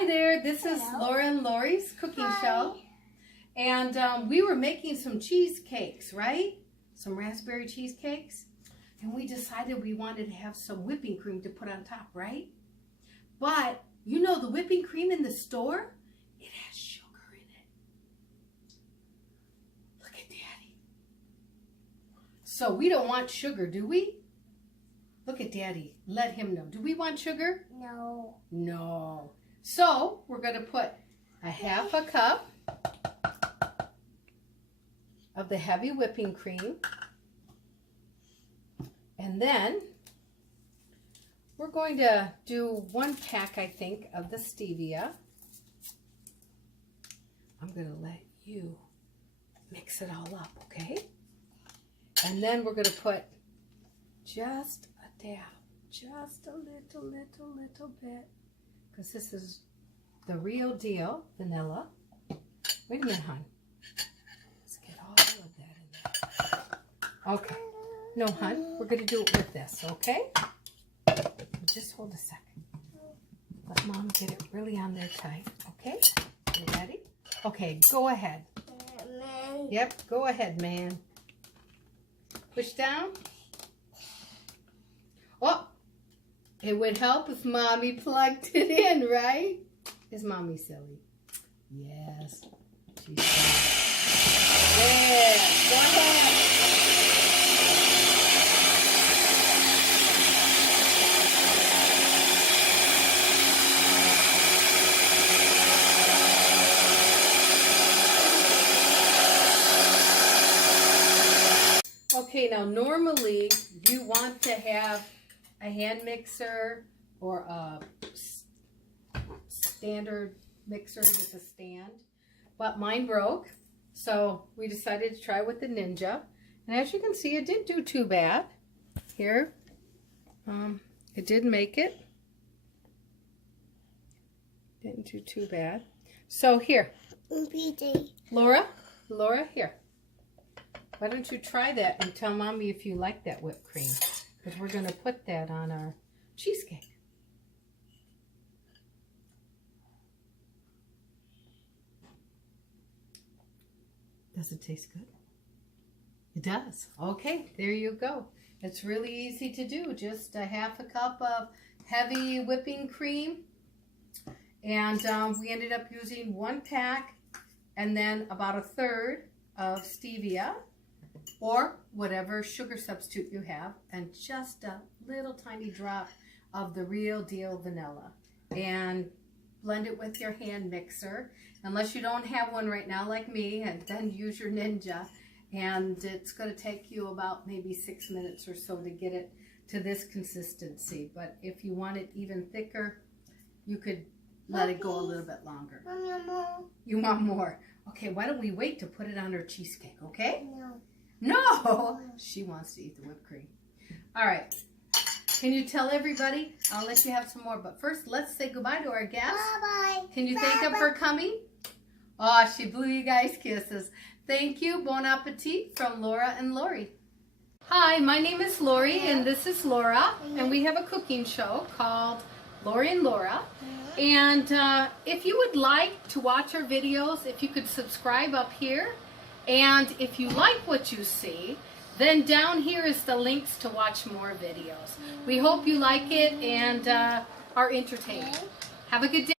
Hi there, this is Laura and Laurie's cooking show. And we were making some cheesecakes, right? Some raspberry cheesecakes. And we decided we wanted to have some whipping cream to put on top, right? But, you know, the whipping cream in the store, it has sugar in it. Look at Daddy. So we don't want sugar, do we? Look at Daddy. Let him know. Do we want sugar? No. No. So we're going to put a half a cup of the heavy whipping cream. And then we're going to do 1 pack, I think, of the stevia. I'm going to let you mix it all up, okay? And then we're going to put just a dab, just a little bit, because this is the real deal vanilla. Wait a minute, hon. Let's get all of that in there. Okay. No, hon, we're going to do it with this, okay? Just hold a second. Let Mom get it really on there tight, okay? You ready? Okay, go ahead. Yep, go ahead, man. Push down. Oh, it would help if Mommy plugged it in, right? Is Mommy silly? Yes. She's silly. Yeah, go ahead. Okay, now normally you want to have a hand mixer or a standard mixer with a stand, but mine broke, so we decided to try with the Ninja. And as you can see, it didn't do too bad. Here, it did make it. Didn't do too bad. So here, Laura, here. Why don't you try that and tell Mommy if you like that whipped cream? Because we're going to put that on our cheesecake. Does it taste good? It does. Okay, there you go. It's really easy to do. Just a half a cup of heavy whipping cream. And we ended up using 1 pack and then about 1/3 of stevia, or whatever sugar substitute you have, and just a little tiny drop of the real deal vanilla. And blend it with your hand mixer, unless you don't have one right now like me, and then use your Ninja. And it's going to take you about maybe 6 minutes or so to get it to this consistency. But if you want it even thicker, you could let it go a little bit longer. You want more? Okay, why don't we wait to put it on our cheesecake, okay? No, she wants to eat the whipped cream. All right. Can you tell everybody? I'll let you have some more. But first, let's say goodbye to our guests. Bye-bye. Can you thank them for coming? Oh, she blew you guys kisses. Thank you. Bon appetit from Laura and Laurie. Hi, my name is Laurie, and this is Laura. And we have a cooking show called Laurie and Laura. And if you would like to watch our videos, if you could subscribe up here. And if you like what you see, then down here is the links to watch more videos. We hope you like it and are entertained. Have a good day.